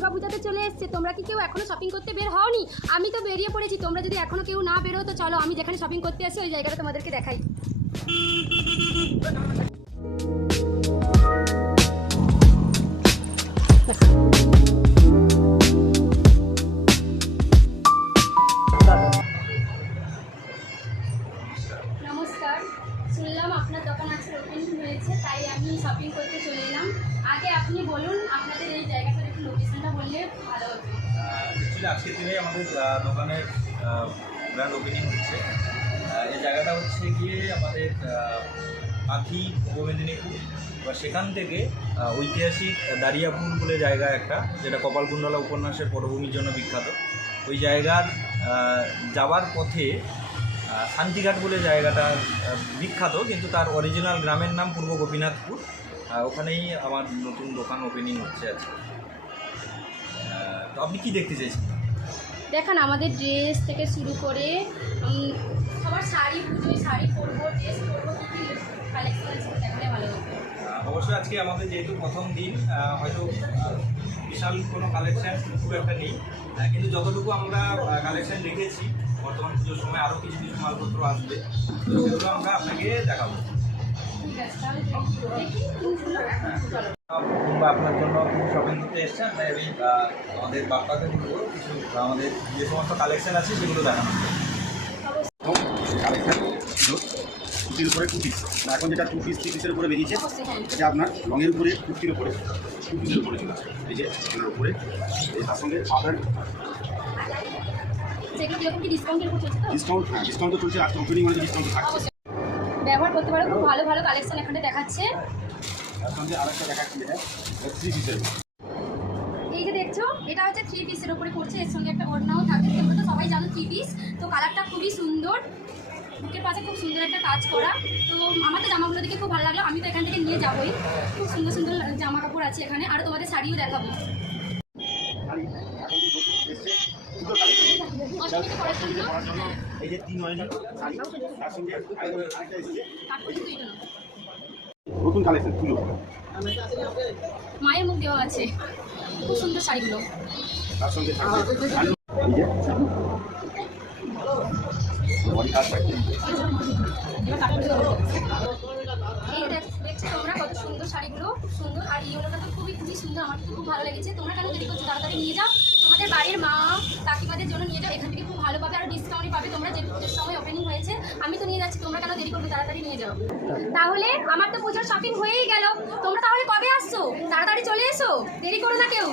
দুর্গাপূজাতে চলে এসছে। তোমরা কি কেউ এখনও শপিং করতে বের হওনি? আমি তো বেরিয়ে পড়েছি। তোমরা যদি এখনও কেউ না বেরো তো চলো, আমি যেখানে শপিং করতে আসি, ওই জায়গাটা তোমাদেরকে দেখাই। নমস্কার। শুনলাম আপনার দোকান হয়েছে, তাই আমি শপিং করতে চলে এলাম। আগে আপনি বলুন, আপনাদের এই জায়গাটার একটু অ্যাকচুয়ালি আজকের দিনে আমাদের দোকানের ব্র্যান্ড ওপেনিং হচ্ছে। এই জায়গাটা হচ্ছে গিয়ে আমাদের আথি পূর্ব মেদিনীপুর এবার সেখান থেকে ঐতিহাসিক দারিয়াপুর বলে জায়গা একটা, যেটা কপালকুণ্ডলা উপন্যাসের পটভূমির জন্য বিখ্যাত। ওই জায়গার যাওয়ার পথে শান্তিঘাট বলে জায়গাটা বিখ্যাত, কিন্তু তার অরিজিনাল গ্রামের নাম পূর্ব গোপীনাথপুর। ওখানেই আমার নতুন দোকান ওপেনিং হচ্ছে আজকে। তো আপনি কি দেখতে চাইছেন? দেখান আমাদের ড্রেস থেকে শুরু করে সবার শাড়ি পুজোয় শাড়ি পরবো ড্রেস পরবো কী কী কালেকশন আছে দেখালে ভালো অবশ্যই আজকে আমাদের যেহেতু প্রথম দিন হয়তো বিশাল কোনো কালেকশন খুব একটা নেই। কিন্তু যতটুকু আমরা কালেকশন রেখেছি বর্তমান পুজোর সময় আরও কিছু কিছু মালপত্র আসবে তো সেগুলো আমরা আপনাকে দেখাবো। ঠিক আছে তাহলে দেখি কিংবা আপনার জন্য শপিং করতে এসছেন? তাই আমি আমাদের বাপ্পাকে বলব কিছু আমাদের যে সমস্ত কালেকশন আছে সেগুলো দেখানো কালেকশন কুর্তির উপরে টু পিস এখন যেটা টু পিস থ্রি পিসের উপরে বেরিয়েছে এটা আপনার রঙের উপরে কুর্তির উপরে। পিসের উপরে চলে আসে এই যে এটার উপরে। তার সঙ্গে আপনার ডিসকাউন্ট হ্যাঁ ডিসকাউন্ট তো চলছে আজকে ওপেনিং মানে ডিসকাউন্ট থাকছে। ব্যবহার করতে পারো খুব ভালো ভালো কালেকশন এখানে দেখাচ্ছে। এই যে দেখছ এটা হচ্ছে থ্রি পিসের উপরে করছে এর সঙ্গে একটা ওড়নাও থাকে তোমরা তো সবাই জানো থ্রি পিস তো কালারটা খুবই সুন্দর। বুকের পাশে খুব সুন্দর একটা কাজ করা। তো আমার তো জামাগুলো দেখে খুব ভালো লাগল আমি তো এখান থেকে নিয়ে যাবোই। খুব সুন্দর সুন্দর জামা কাপড় আছে এখানে আর তোমাদের শাড়িও দেখাবো। শাড়ি এখন যে নতুন এসছে সুন্দর কালেকশন অষ্টমীতে পরার জন্য পরার জন্য এই যে তিন নতুন কালেকশন তুলো মায়ের মুখ দেওয়া আছে। খুব সুন্দর শাড়িগুলো। তার সঙ্গে তোমরা? কত সুন্দর শাড়িগুলো খুব সুন্দর। আর ইয়েলোটা তো খুবই খুবই সুন্দর। আমার তো খুব ভালো লেগেছে। তোমরা কেন দেরি করছ? তাড়াতাড়ি নিয়ে যাও। তোমাদের বাড়ির মা কাকিমাদের জন্য নিয়ে যাও। এখান থেকে খুব ভালো পাবে আর ডিসকাউন্টই পাবে তোমরা যে পুজোর সময় হয়েছে, আমি তো নিয়ে যাচ্ছি, তোমরা কেন দেরি করবে? তাড়াতাড়ি নিয়ে যাও। তাহলে আমার তো পুজোর শপিং হয়েই গেল। তোমরা তাহলে কবে আসছো? তাড়াতাড়ি চলে এসো। দেরি করো না কেউ।